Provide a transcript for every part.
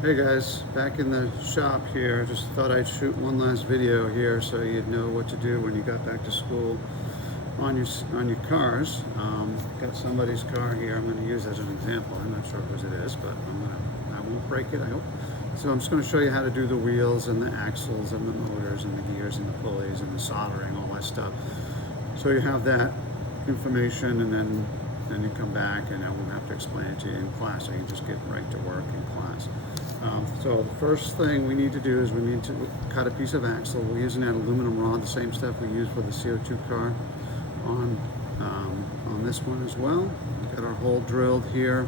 Hey guys, back in the shop here. Just thought I'd shoot one last video here so you'd know what to do when you got back to school on your cars. Got somebody's car here. I'm going to use as an example. I'm not sure whose it is, but I won't break it, I hope. So I'm just going to show you how to do the wheels and the axles and the motors and the gears and the pulleys and the soldering, all that stuff. So you have that information, and then you come back and I won't have to explain it to you in class. So you can just get right to work in class. So the first thing we need to do is we need to cut a piece of axle. We're using that aluminum rod, the same stuff we use for the CO2 car on this one as well. We've got our hole drilled here.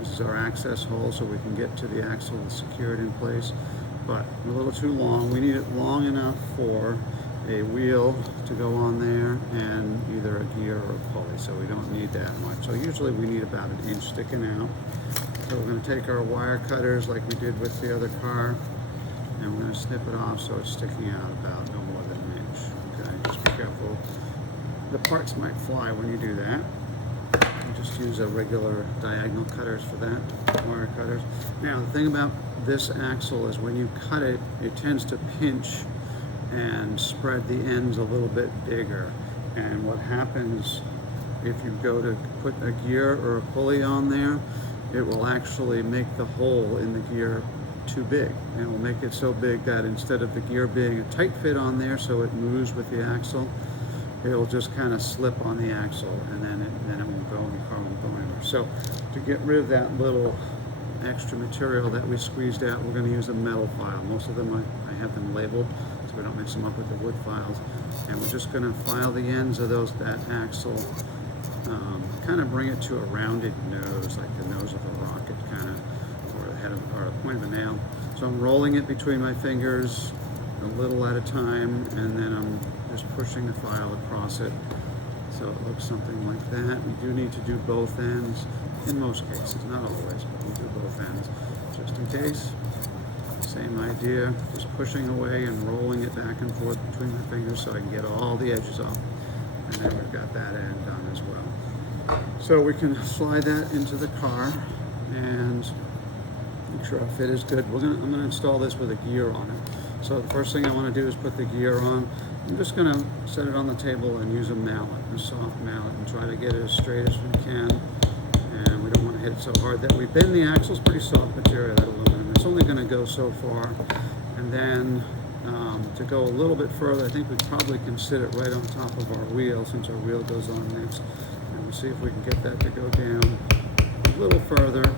This is our access hole so we can get to the axle and secure it in place. But a little too long. We need it long enough for a wheel to go on there and either a gear or a pulley, so we don't need that much. So usually we need about 1 inch sticking out. So we're going to take our wire cutters like we did with the other car, and we're going to snip it off so it's sticking out about no more than 1 inch. Okay, just be careful. The parts might fly when you do that. You just use a regular diagonal cutters for that, wire cutters. Now the thing about this axle is when you cut it, it tends to pinch and spread the ends a little bit bigger. And what happens if you go to put a gear or a pulley on there, it will actually make the hole in the gear too big. And it will make it so big that instead of the gear being a tight fit on there so it moves with the axle, it will just kind of slip on the axle, and then it won't go, and the car won't go anywhere. So to get rid of that little extra material that we squeezed out, we're going to use a metal file. Most of them I have them labeled so we don't mix them up with the wood files. And we're just going to file the ends of that axle, kind of bring it to a rounded nose, like the nose of a rocket, kind of, or the head of, or the point of a nail. So I'm rolling it between my fingers a little at a time, and then I'm just pushing the file across it so it looks something like that. We do need to do both ends in most cases, not always, but we do both ends just in case. Same idea, just pushing away and rolling it back and forth between my fingers so I can get all the edges off. And then we've got that end done as well. So we can slide that into the car and make sure our fit is good. I'm going to install this with a gear on it. So the first thing I want to do is put the gear on. I'm just going to set it on the table and use a mallet, a soft mallet, and try to get it as straight as we can. And we don't want to hit it so hard that we bend the axle. It's pretty soft material, that aluminum. It's only going to go so far. And then to go a little bit further, I think we probably can sit it right on top of our wheel, since our wheel goes on next. And we'll see if we can get that to go down a little further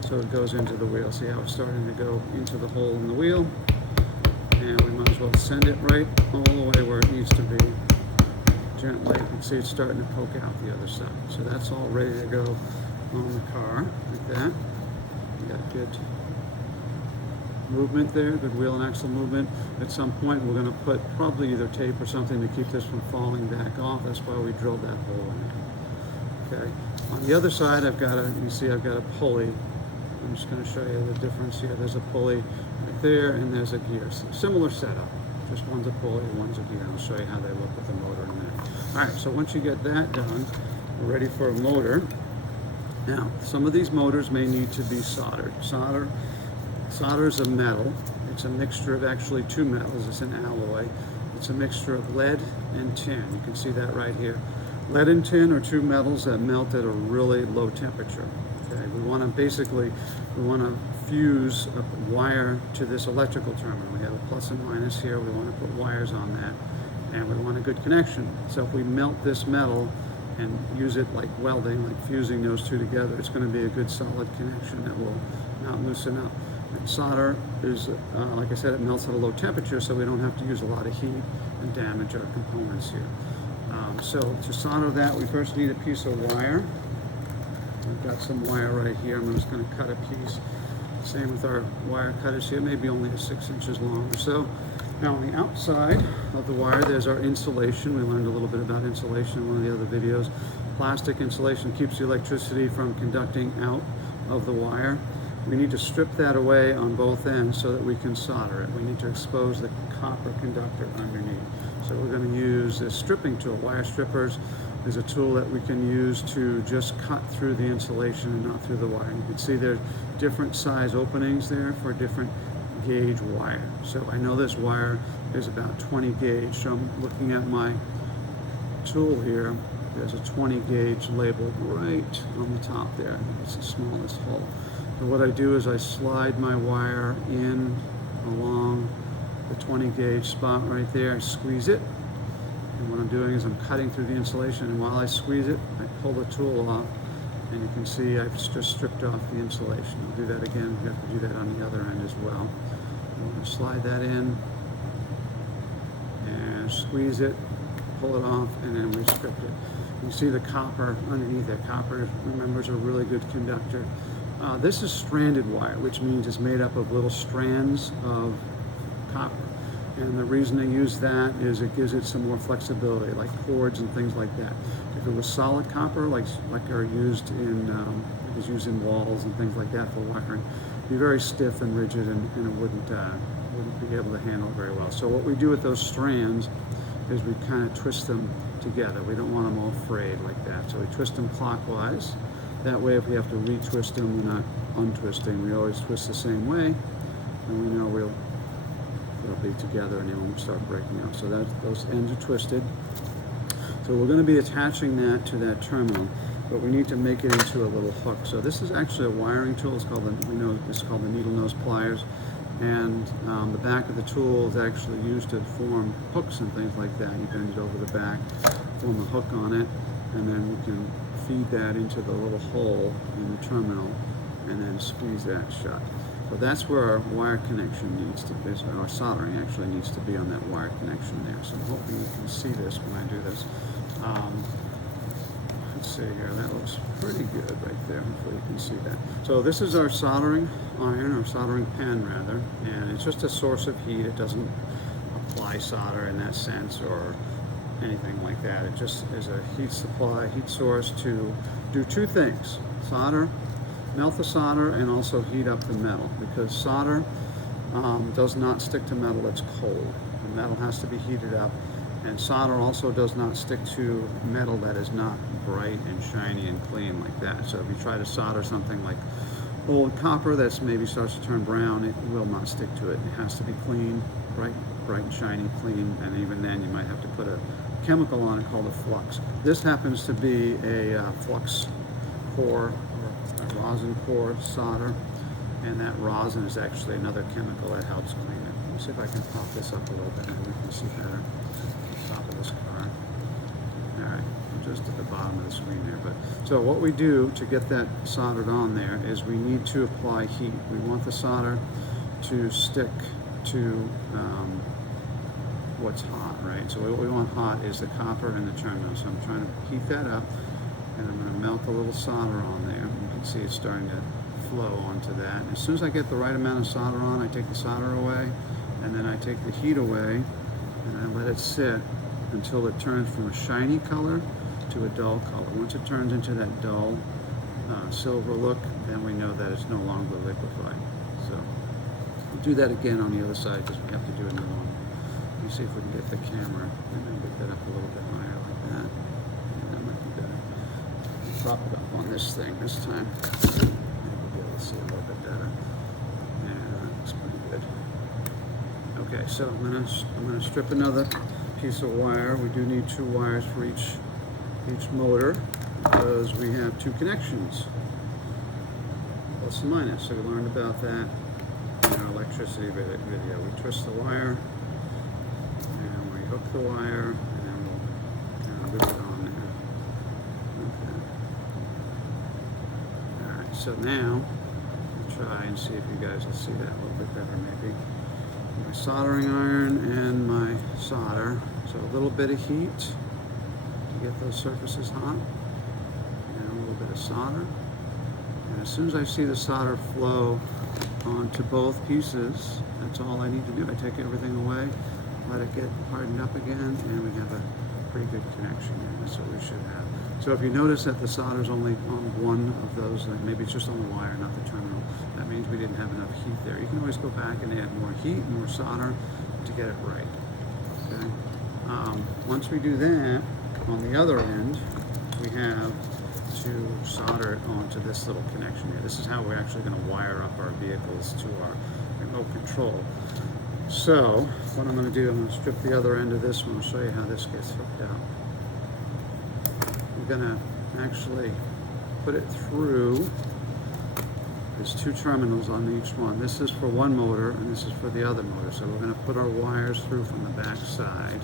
so it goes into the wheel. See how it's starting to go into the hole in the wheel? And we might as well send it right all the way where it needs to be. Gently, you can see it's starting to poke out the other side. So that's all ready to go on the car, like that. You got good movement there, good wheel and axle movement. At some point we're going to put probably either tape or something to keep this from falling back off. That's why we drilled that hole in it. Okay. On the other side, you see I've got a pulley. I'm just going to show you the difference here. There's a pulley right there, and there's a gear. Similar setup. Just one's a pulley, one's a gear. I'll show you how they look with the motor in a minute. All right, so once you get that done, we're ready for a motor. Now, some of these motors may need to be soldered. Solder is a metal. It's a mixture of actually two metals. It's an alloy. It's a mixture of lead and tin. You can see that right here. Lead and tin are two metals that melt at a really low temperature. Okay, we want to fuse a wire to this electrical terminal. We have a plus and minus here. We want to put wires on that, and we want a good connection. So if we melt this metal and use it like welding, like fusing those two together, it's going to be a good solid connection that will not loosen up. And solder is, like I said, it melts at a low temperature, so we don't have to use a lot of heat and damage our components here. So to solder that, we first need a piece of wire. I've got some wire right here. I'm just going to cut a piece. Same with our wire cutters here, maybe only 6 inches long or so. Now on the outside of the wire, there's our insulation. We learned a little bit about insulation in one of the other videos. Plastic insulation keeps the electricity from conducting out of the wire. We need to strip that away on both ends so that we can solder it. We need to expose the copper conductor underneath. So we're going to use this stripping tool, wire strippers is a tool that we can use to just cut through the insulation and not through the wire. You can see there's different size openings there for different gauge wire. So I know this wire is about 20 gauge, so I'm looking at my tool here. There's a 20 gauge labeled right on the top there. I think it's the smallest hole. So what I do is I slide my wire in along the 20 gauge spot right there. I squeeze it. And what I'm doing is I'm cutting through the insulation, and while I squeeze it, I pull the tool off, and you can see I've just stripped off the insulation. I'll do that again. We have to do that on the other end as well. I'm going to slide that in and squeeze it, pull it off, and then we strip it. You see the copper underneath there. Copper, remember, is a really good conductor. This is stranded wire, which means it's made up of little strands of copper. And the reason they use that is it gives it some more flexibility, like cords and things like that. If it was solid copper, like are used in walls and things like that for wiring, it'd be very stiff and rigid, and it wouldn't be able to handle it very well. So what we do with those strands is we kind of twist them together. We don't want them all frayed like that. So we twist them clockwise. That way, if we have to retwist them, we're not untwisting. We always twist the same way, and we know they'll be together and they won't start breaking up. So those ends are twisted. So we're going to be attaching that to that terminal, but we need to make it into a little hook. So this is actually a wiring tool. It's called the needle nose pliers, and the back of the tool is actually used to form hooks and things like that. You bend it over the back, form a hook on it, and then we can feed that into the little hole in the terminal, and then squeeze that shut. So that's where our wire connection needs to be, our soldering actually needs to be on that wire connection there. So I'm hoping you can see this when I do this. Let's see here, that looks pretty good right there. Hopefully you can see that. So this is our soldering iron, or soldering pen rather, and it's just a source of heat. It doesn't apply solder in that sense or anything like that. It just is a heat supply, heat source to do two things: solder, melt the solder, and also heat up the metal, because solder does not stick to metal that's cold. The metal has to be heated up, and solder also does not stick to metal that is not bright and shiny and clean like that. So if you try to solder something like old copper that's maybe starts to turn brown, it will not stick to it. It has to be clean, bright and shiny, clean, and even then you might have to put a chemical on it called a flux. This happens to be a flux core, or a rosin core solder, and that rosin is actually another chemical that helps clean it. Let me see if I can pop this up a little bit, maybe we can see better on top of this car. Alright, just at the bottom of the screen there. But so what we do to get that soldered on there is we need to apply heat. We want the solder to stick to what's hot, right? So what we want hot is the copper and the terminal. So I'm trying to heat that up, and I'm going to melt a little solder on there. You can see it's starting to flow onto that. And as soon as I get the right amount of solder on, I take the solder away, and then I take the heat away, and I let it sit until it turns from a shiny color to a dull color. Once it turns into that dull silver look, then we know that it's no longer liquefied. So we'll do that again on the other side, because we have to do another one. Let me see if we can get the camera and then get that up a little bit higher like that. Yeah, that might be better. Prop it up on this thing this time. Maybe we'll be able to see a little bit better. Yeah, that looks pretty good. Okay, so I'm gonna strip another piece of wire. We do need 2 wires for each motor, because we have 2 connections, plus and minus. So we learned about that in our electricity video. We twist the wire, and we hook the wire, and then we'll kind of glue it on there. Okay. Alright, so now we'll try and see if you guys will see that a little bit better maybe. My soldering iron and my solder. So a little bit of heat to get those surfaces hot, and a little bit of solder. And as soon as I see the solder flow onto both pieces, that's all I need to do. I take everything away, let it get hardened up again, and we have a pretty good connection here. That's what we should have. So if you notice that the solder is only on one of those, like maybe it's just on the wire, not the terminal, that means we didn't have enough heat there. You can always go back and add more heat, more solder to get it right. Okay. Once we do that, on the other end, we have to solder it onto this little connection here. This is how we're actually going to wire up our vehicles to our remote control. So what I'm going to do, I'm going to strip the other end of this one. I'll show you how this gets hooked out. We're going to actually put it through. There's two terminals on each one. This is for one motor and this is for the other motor. So we're going to put our wires through from the back side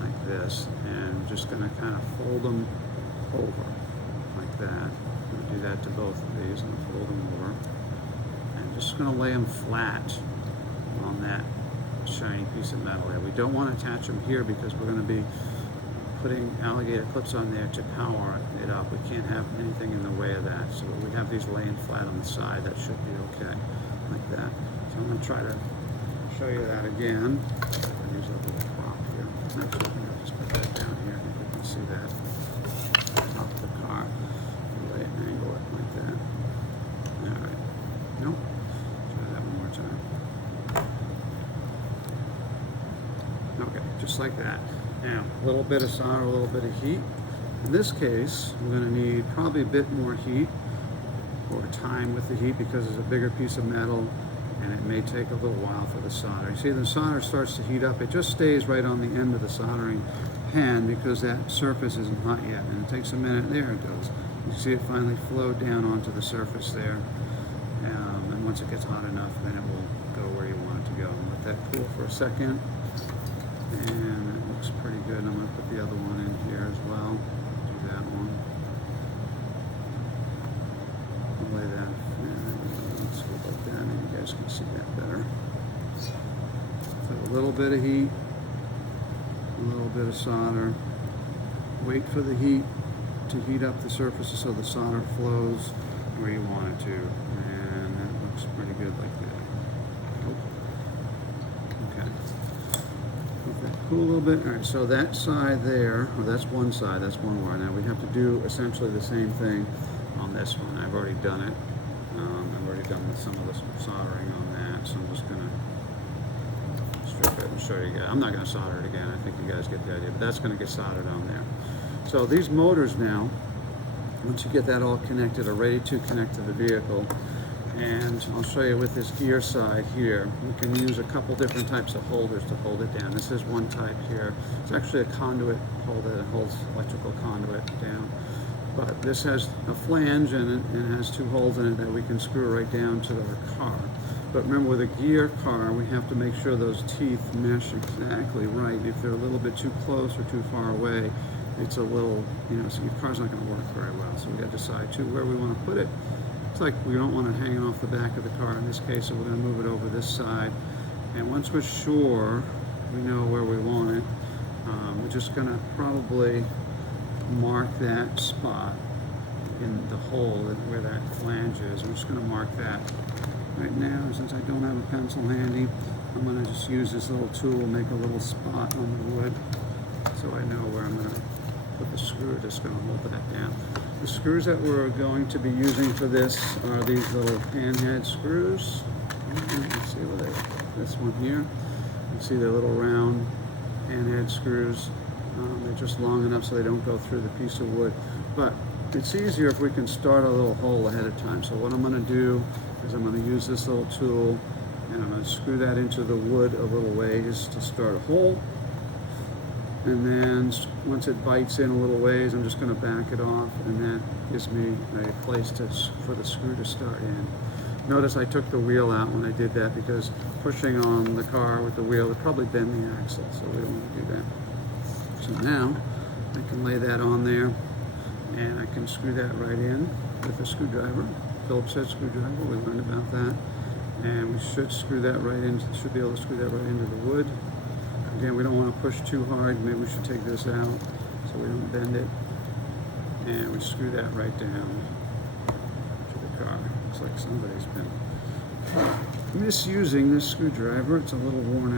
like this, and we're just going to kind of fold them over like that. I'm going to do that to both of these and fold them over. And just going to lay them flat on that shiny piece of metal there. We don't want to attach them here because we're going to be putting alligator clips on there to power it up. We can't have anything in the way of that. So we have these laying flat on the side. That should be okay, like that. So I'm going to try to show you that again. I'll use a little prop here. Actually, I think I'll just put that down here. I think we can see that top of the car. Lay it and angle it like that. All right. Nope. Try that one more time. Okay, just like that. Now, a little bit of solder, a little bit of heat. In this case, we're going to need probably a bit more heat or time with the heat because it's a bigger piece of metal and it may take a little while for the solder. You see the solder starts to heat up. It just stays right on the end of the soldering pan because that surface isn't hot yet, and it takes a minute. There it goes. You see it finally flow down onto the surface there. And once it gets hot enough, then it will go where you want it to go. Let that cool for a second. And it looks pretty good. I'm going to put the other one in here as well. Do that one. I'll lay that. Let's go like that, and you guys can see that better. So a little bit of heat, a little bit of solder. Wait for the heat to heat up the surfaces so the solder flows where you want it to. And that looks pretty good like that. Cool a little bit. All right, so that side there, well, that's one side, that's one wire. Now we have to do essentially the same thing on this one. I've already done it. I've already done some of the soldering on that, so I'm just going to strip it and show you guys. I'm not going to solder it again. I think you guys get the idea, but that's going to get soldered on there. So these motors now, once you get that all connected, are ready to connect to the vehicle. And I'll show you with this gear side here, we can use a couple different types of holders to hold it down. This is one type here. It's actually a conduit holder that holds electrical conduit down. But this has a flange and it has two holes in it that we can screw right down to our car. But remember, with a gear car, we have to make sure those teeth mesh exactly right. If they're a little bit too close or too far away, it's a little, so your car's not going to work very well. So we got to decide too where we want to put it. It's like we don't want it hanging off the back of the car in this case, so we're going to move it over this side. And once we're sure we know where we want it, we're just going to probably mark that spot in the hole where that flange is. We're just going to mark that right now. Since I don't have a pencil handy, I'm going to just use this little tool, make a little spot on the wood so I know where I'm going to put the screw that's going to hold that down. The screws that we're going to be using for this are these little panhead screws. Let's see what this one here. You can see they're little round panhead screws. They're just long enough so they don't go through the piece of wood. But it's easier if we can start a little hole ahead of time. So what I'm going to do is I'm going to use this little tool and I'm going to screw that into the wood a little ways to start a hole. And then once it bites in a little ways, I'm just going to back it off, and that gives me a place for the screw to start in. Notice I took the wheel out when I did that because pushing on the car with the wheel would probably bend the axle, so we don't want to do that. So now I can lay that on there, and I can screw that right in with a screwdriver, Phillips head screwdriver. We learned about that, and we should screw that right in. Should be able to screw that right into the wood. Again, we don't want to push too hard. Maybe we should take this out so we don't bend it. And we screw that right down to the car. Looks like somebody's been misusing this screwdriver. It's a little worn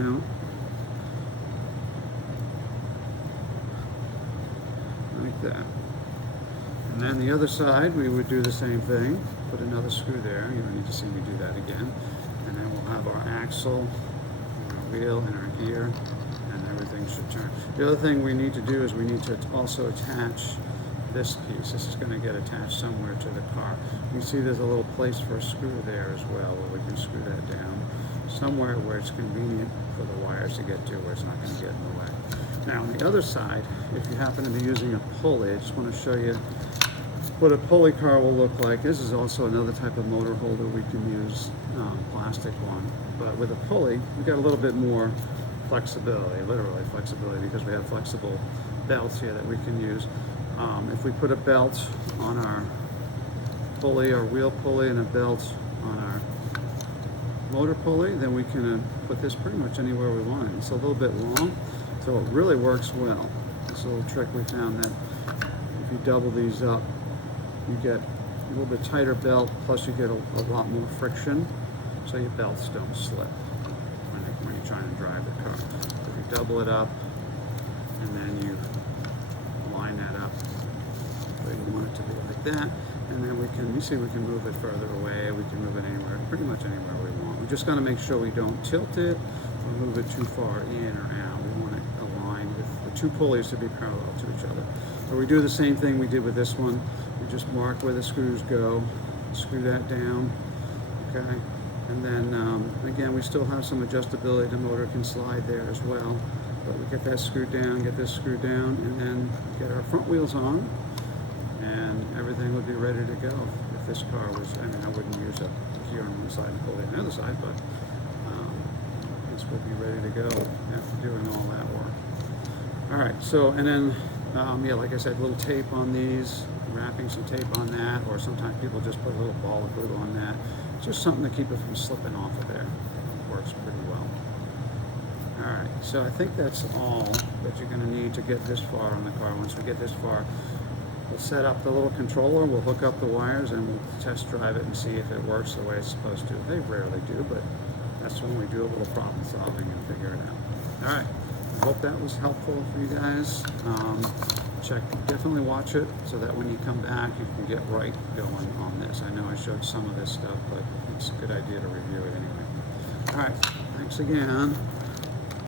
out. Like that. And then the other side, we would do the same thing. Put another screw there. You don't need to see me do that again. And then we'll have our axle, our wheel, and our gear and everything should turn. The other thing we need to do is we need to also attach this piece. This is going to get attached somewhere to the car. You see there's a little place for a screw there as well, where we can screw that down somewhere where it's convenient for the wires to get to, where it's not going to get in the way. Now on the other side, if you happen to be using a pulley, I just want to show you what a pulley car will look like. This is also another type of motor holder we can use, plastic one. But with a pulley, we've got a little bit more flexibility, literally flexibility, because we have flexible belts here that we can use. If we put a belt on our pulley or wheel pulley and a belt on our motor pulley, then we can put this pretty much anywhere we want it. It's a little bit long, so it really works well. It's a little trick we found that if you double these up, you get a little bit tighter belt, plus you get a lot more friction, so your belts don't slip when you're trying to drive the car. So if you double it up, and then you line that up where you want it to be like that, and then we can move it further away, we can move it anywhere, pretty much anywhere we want. We just got to make sure we don't tilt it or move it too far in or out. We want it aligned with the two pulleys to be parallel to each other. So we do the same thing we did with this one. We just mark where the screws go, screw that down, okay? And then, again, we still have some adjustability. The motor can slide there as well. But we get that screwed down, get this screwed down, and then get our front wheels on, and everything would be ready to go. If this car was, I mean, I wouldn't use a gear on one side and pulley on the other side, but this would be ready to go after doing all that work. All right, so, and then, yeah, like I said, little tape on these, wrapping some tape on that, or sometimes people just put a little ball of glue on that. Just something to keep it from slipping off of there. It works pretty well. All right, so I think that's all that you're going to need to get this far on the car. Once we get this far, we'll set up the little controller, we'll hook up the wires, and we'll test drive it and see if it works the way it's supposed to. They rarely do, but that's when we do a little problem solving and figure it out. All right, I hope that was helpful for you guys. Definitely watch it so that when you come back, you can get right going on this. I know I showed some of this stuff, but it's a good idea to review it anyway. All right, thanks again.